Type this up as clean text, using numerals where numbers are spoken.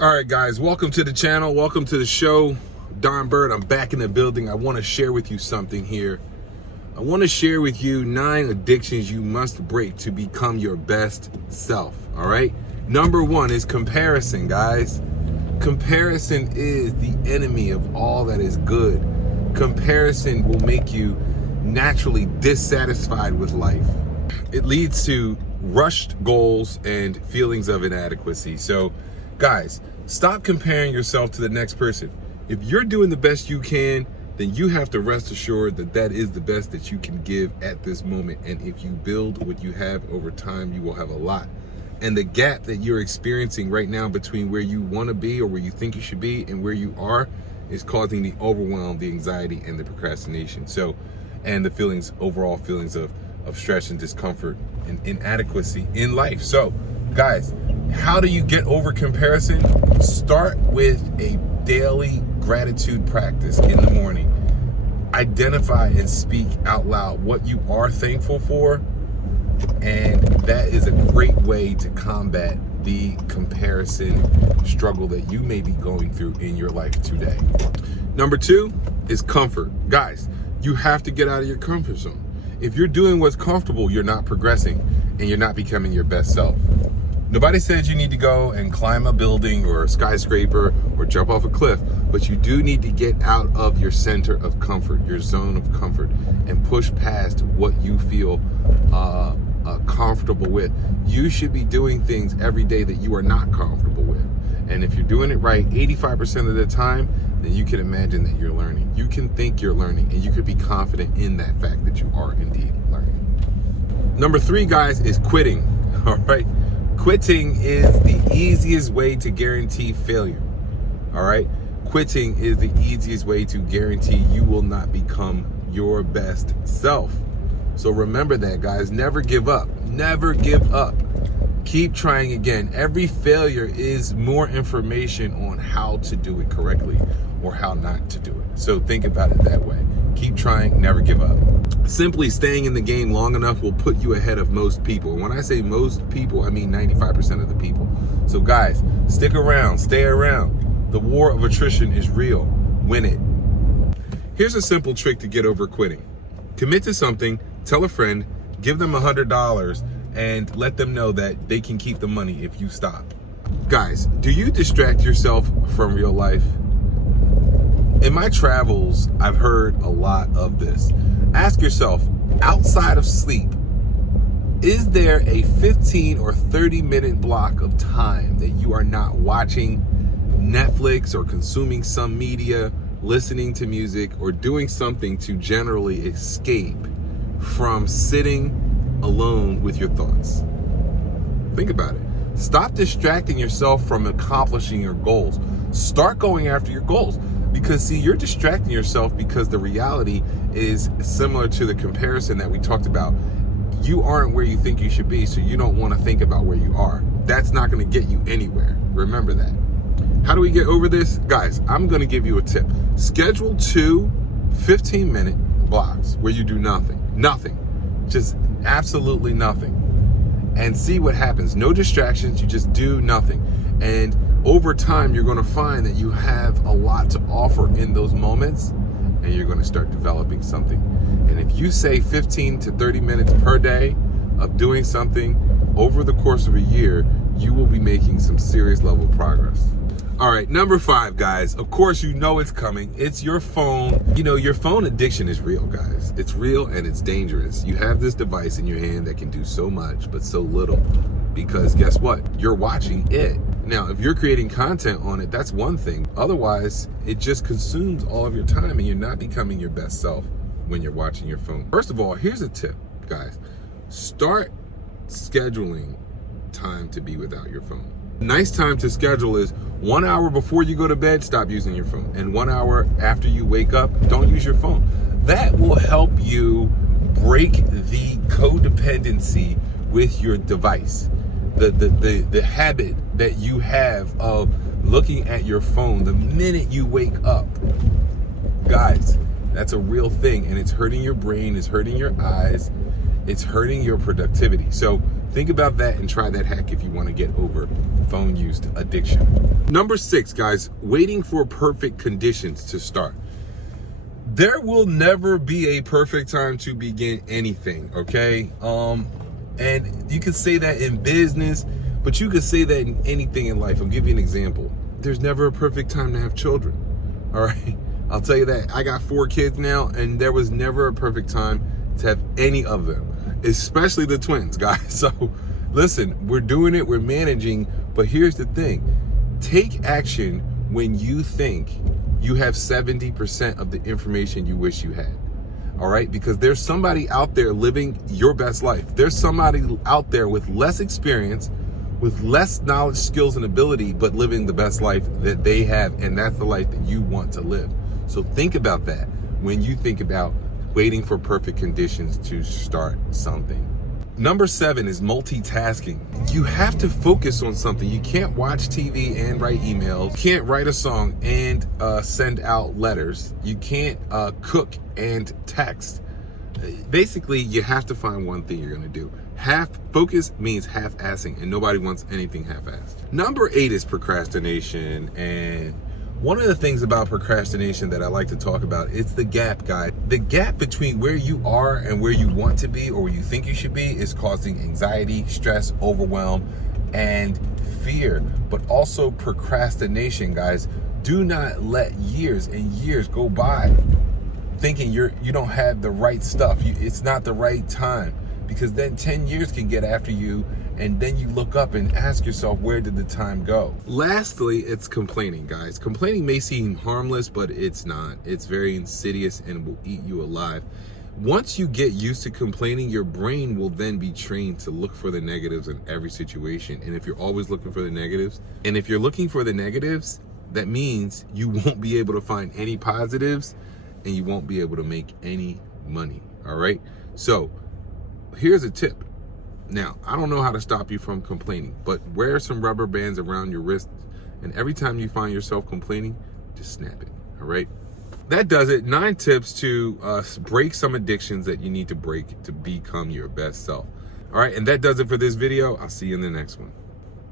All right, guys, welcome to the channel. Welcome to the show. Don Bird, I'm back in the building. I want to share with you something here. I want to share with you 9 addictions you must break to become your best self. All right. Number 1 is comparison, guys. Comparison is the enemy of all that is good. Comparison will make you naturally dissatisfied with life. It leads to rushed goals and feelings of inadequacy. So, guys, stop comparing yourself to the next person. If you're doing the best you can, then you have to rest assured that that is the best that you can give at this moment. And if you build what you have over time, you will have a lot. And the gap that you're experiencing right now between where you want to be or where you think you should be and where you are is causing the overwhelm, the anxiety, and the procrastination. So, and the overall feelings of stress and discomfort and inadequacy in life. So, guys, how do you get over comparison? Start with a daily gratitude practice in the morning. Identify and speak out loud what you are thankful for, and that is a great way to combat the comparison struggle that you may be going through in your life today. Number 2 is comfort. Guys, you have to get out of your comfort zone. If you're doing what's comfortable, you're not progressing and you're not becoming your best self. Nobody says you need to go and climb a building or a skyscraper or jump off a cliff, but you do need to get out of your center of comfort, your zone of comfort, and push past what you feel comfortable with. You should be doing things every day that you are not comfortable with. And if you're doing it right 85% of the time, then you can imagine that you're learning. You can think you're learning, and you could be confident in that fact that you are indeed learning. Number 3, guys, is quitting. All right. Quitting is the easiest way to guarantee failure. All right. Quitting is the easiest way to guarantee you will not become your best self. So remember that, guys. Never give up. Never give up. Keep trying again. Every failure is more information on how to do it correctly or how not to do it. So think about it that way. Keep trying, never give up. Simply staying in the game long enough will put you ahead of most people. And when I say most people, I mean 95% of the people. So guys, stick around, stay around. The war of attrition is real. Win it. Here's a simple trick to get over quitting. Commit to something, tell a friend, give them $100, and let them know that they can keep the money if you stop. Guys, do you distract yourself from real life? In my travels, I've heard a lot of this. Ask yourself, outside of sleep, is there a 15 or 30-minute block of time that you are not watching Netflix or consuming some media, listening to music, or doing something to generally escape from sitting alone with your thoughts? Think about it. Stop distracting yourself from accomplishing your goals. Start going after your goals. Because, see, you're distracting yourself because the reality is similar to the comparison that we talked about. You aren't where you think you should be, so you don't want to think about where you are. That's not going to get you anywhere. Remember that. How do we get over this? Guys, I'm going to give you a tip. Schedule 2 15-minute blocks where you do nothing. Nothing. Just absolutely nothing. And see what happens. No distractions. You just do nothing. And over time, you're going to find that you have a lot to offer in those moments, and you're going to start developing something. And if you say 15 to 30 minutes per day of doing something over the course of a year, you will be making some serious level of progress. All right, number 5, guys. Of course, you know it's coming. It's your phone. You know, your phone addiction is real, guys. It's real and it's dangerous. You have this device in your hand that can do so much, but so little. Because guess what? You're watching it. Now, if you're creating content on it, that's one thing. Otherwise, it just consumes all of your time and you're not becoming your best self when you're watching your phone. First of all, here's a tip, guys. Start scheduling time to be without your phone. Nice time to schedule is 1 hour before you go to bed, stop using your phone. And 1 hour after you wake up, don't use your phone. That will help you break the codependency with your device. The habit that you have of looking at your phone the minute you wake up. Guys, that's a real thing, and it's hurting your brain, it's hurting your eyes, it's hurting your productivity. So Think about that and try that hack if you want to get over phone use addiction. Number 6, guys, waiting for perfect conditions to start. There will never be a perfect time to begin anything, okay? And you could say that in business, but you could say that in anything in life. I'll give you an example. There's never a perfect time to have children, all right? I'll tell you that. I got 4 kids now, and there was never a perfect time to have any of them, especially the twins, guys. So listen, we're doing it, we're managing, but here's the thing. Take action when you think you have 70% of the information you wish you had. All right, because there's somebody out there living your best life. There's somebody out there with less experience, with less knowledge, skills, and ability, but living the best life that they have, and that's the life that you want to live. So think about that when you think about waiting for perfect conditions to start something. Number 7 is multitasking. You have to focus on something. You can't watch TV and write emails. You can't write a song and send out letters. You can't cook and text. Basically, you have to find one thing you're gonna do. Half focus means half-assing, and nobody wants anything half-assed. Number 8 is procrastination, and one of the things about procrastination that I like to talk about, it's the gap, guys. The gap between where you are and where you want to be or where you think you should be is causing anxiety, stress, overwhelm, and fear. But also procrastination, guys. Do not let years and years go by thinking you don't have the right stuff. It's not the right time, because then 10 years can get after you, and then you look up and ask yourself, where did the time go? Lastly, it's complaining, guys. Complaining may seem harmless, but it's not. It's very insidious and will eat you alive. Once you get used to complaining, your brain will then be trained to look for the negatives in every situation. And if you're always looking for the negatives, and if you're looking for the negatives, that means you won't be able to find any positives, and you won't be able to make any money, all right? So here's a tip. Now, I don't know how to stop you from complaining, but wear some rubber bands around your wrists, and every time you find yourself complaining, just snap it, all right? That does it. 9 tips to break some addictions that you need to break to become your best self. All right, and that does it for this video. I'll see you in the next one.